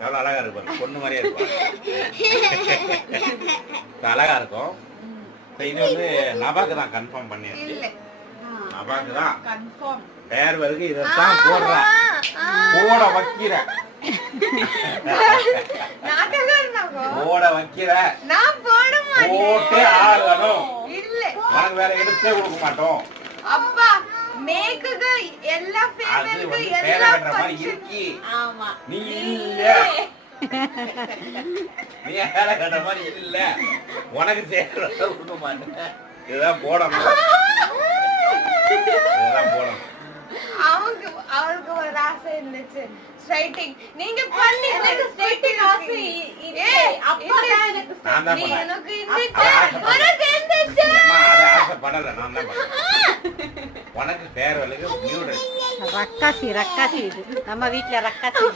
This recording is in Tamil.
எவ்வளவு அழகா இருக்கு, பொண்ணு மாதிரியே இருக்கும். அழகா இருக்கும். இது வந்து நபாக்கு தான் கன்ஃபார்ம் பண்ணியாச்சு. நபாக்கு தான் கன்ஃபார்ம். பேர் வருது, இதைத்தான் போடுறேன், போட வைக்கிறேன், போட வைக்கிறேன், போட்டே ஆகணும். உனக்கு வேற எடுத்தே கொடுக்க மாட்டோம். அப்பா மேக்குக்கு எல்லா ஃபேவருக்கு எல்லா மாதிரி இருக்கி. ஆமா நீ இல்ல, நீ வேற கட்ட மாதிரி இல்ல, உனக்கு சேர்ற கொடுக்க மாட்டேன். இதுதான் போடணும், இதுதான் போடணும். அவருக்கு ஒரு ஆசை இருந்துச்சு ஸ்ட்ரைட்டிங். நீங்க பண்ணி எனக்கு ஸ்ட்ரைட்டிங் ஆசை இல்லை. அப்பா நான் தான் பண்ணேன். எனக்கு இருந்துச்சு, உனக்கு இருந்துச்சு. அம்மா அதை ஆசைப்படல, நான் தான் பண்ணேன். உனக்கு ஃபேர்வெலுக்கு நியூ ட்ரெஸ். ரக்காசி ரக்காசி இது நம்ம வீட்ல ரக்காசி.